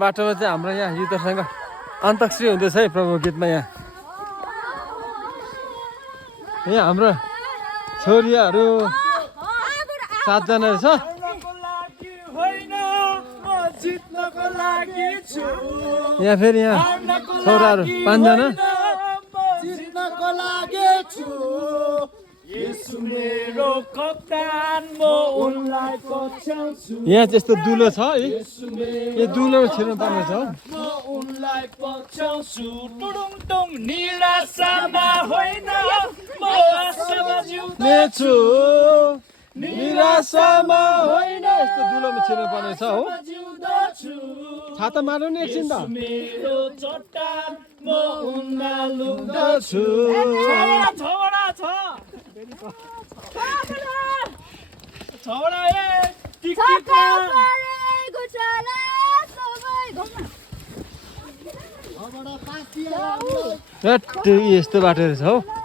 बाटोमा चाहिँ हाम्रो यहाँ युद्धसँग अन्तक्षरी हुँदैछ है प्रभु गीतमा यहाँ हाम्रो छोरीहरू 7 जना रहेछ यहाँ फेरि यहाँ छोराहरू 5 जना यहाँ त्यस्तो दुलो छ है यो दुलो छिर्न पर्ने छ निराशामा होइन यस्तो दुलोमा छिर्न पर्ने छ हो छाता मार्नु नि एकछिन त यस्तो बाटो रहेछ हौ